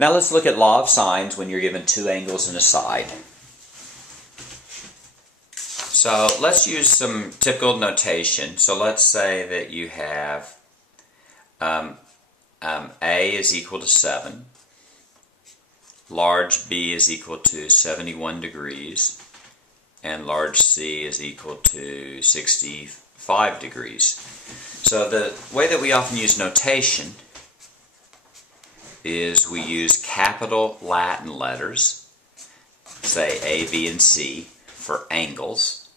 Now let's look at law of sines when you're given two angles and a side. So let's use some typical notation. So let's say that you have A is equal to 7, large B is equal to 71 degrees, and large C is equal to 65 degrees. So the way that we often use notation is we use capital Latin letters, say A, B, and C, for angles.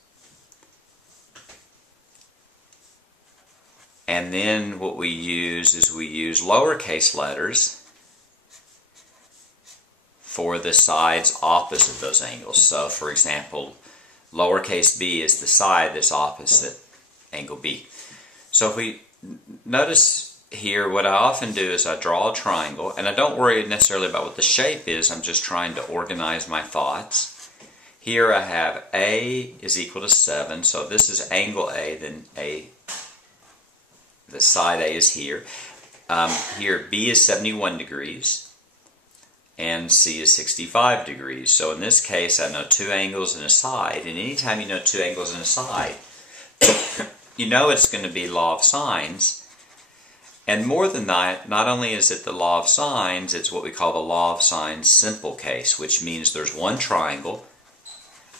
And then what we use is we use lowercase letters for the sides opposite those angles. So for example, lowercase b is the side that's opposite angle B. So if we notice here, what I often do is I draw a triangle, and I don't worry necessarily about what the shape is, I'm just trying to organize my thoughts. Here I have A is equal to 7, so this is angle A, then the side A is here. Here B is 71 degrees, and C is 65 degrees. So in this case I know two angles and a side, and anytime you know two angles and a side, you know it's going to be law of sines. And more than that, not only is it the law of sines, it's what we call the law of sines simple case, which means there's one triangle.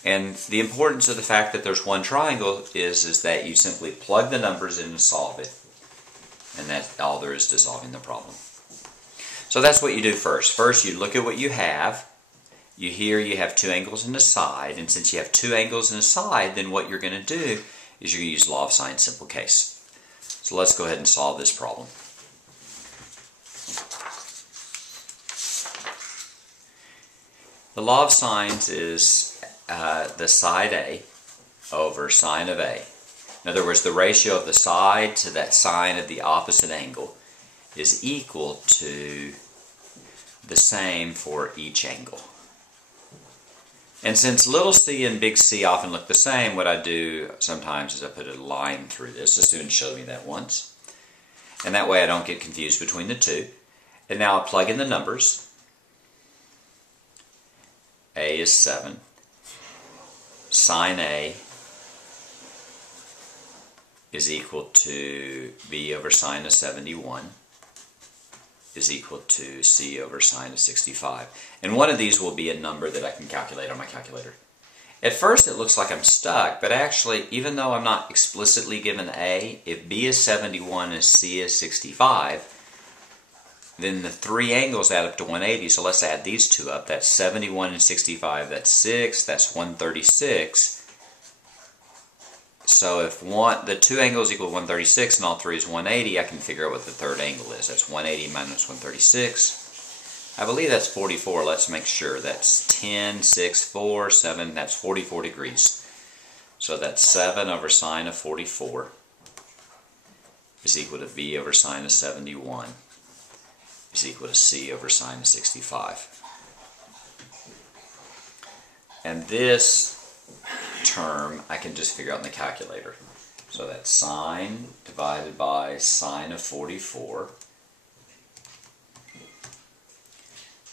And the importance of the fact that there's one triangle is that you simply plug the numbers in and solve it. And that's all there is to solving the problem. So that's what you do first. First you look at what you have. Here you have two angles and a side. And since you have two angles and a side, then what you're going to do is you're going to use law of sines simple case. So let's go ahead and solve this problem. The law of sines is the side A over sine of A. In other words, the ratio of the side to that sine of the opposite angle is equal to the same for each angle. And since little c and big C often look the same, what I do sometimes is I put a line through this. The student showed me that once. And that way I don't get confused between the two. And now I plug in the numbers. A is 7. Sine A is equal to B over sine of 71 is equal to C over sine of 65. And one of these will be a number that I can calculate on my calculator. At first it looks like I'm stuck, but actually, even though I'm not explicitly given A, if B is 71 and C is 65, then the three angles add up to 180, so let's add these two up. That's 71 and 65, that's 6, that's 136. So if the two angles equal 136 and all three is 180, I can figure out what the third angle is. That's 180 minus 136. I believe that's 44. Let's make sure. That's 10, 6, 4, 7. That's 44 degrees. So that's 7 over sine of 44 is equal to B over sine of 71 is equal to C over sine of 65. And this term I can just figure out in the calculator. So that's sine divided by sine of 44,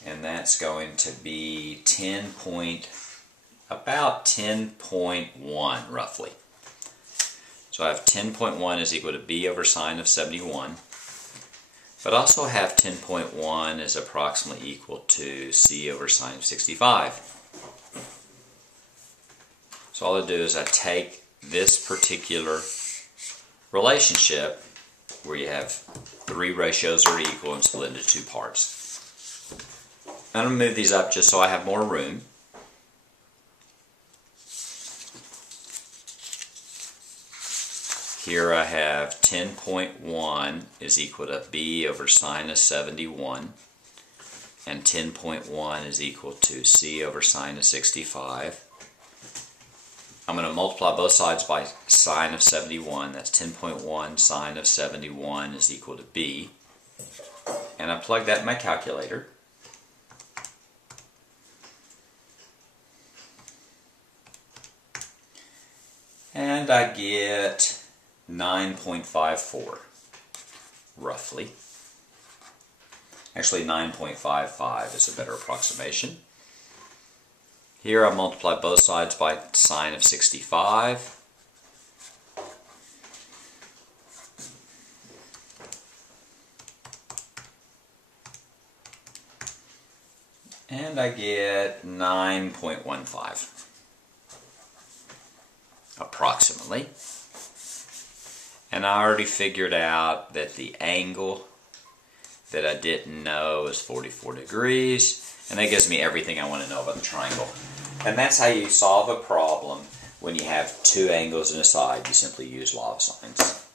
and that's going to be about 10.1 roughly. So I have 10.1 is equal to B over sine of 71, but also have 10.1 is approximately equal to C over sine of 65. So all I do is I take this particular relationship where you have three ratios are equal and split into two parts. I'm going to move these up just so I have more room. Here I have 10.1 is equal to B over sine of 71, and 10.1 is equal to C over sine of 65. I'm going to multiply both sides by sine of 71. That's 10.1 sine of 71 is equal to B. And I plug that in my calculator. And I get 9.54, roughly. Actually, 9.55 is a better approximation. Here I multiply both sides by sine of 65. And I get 9.15, approximately. And I already figured out that the angle that I didn't know is 44 degrees. And that gives me everything I want to know about the triangle. And that's how you solve a problem when you have two angles and a side. You simply use law of sines.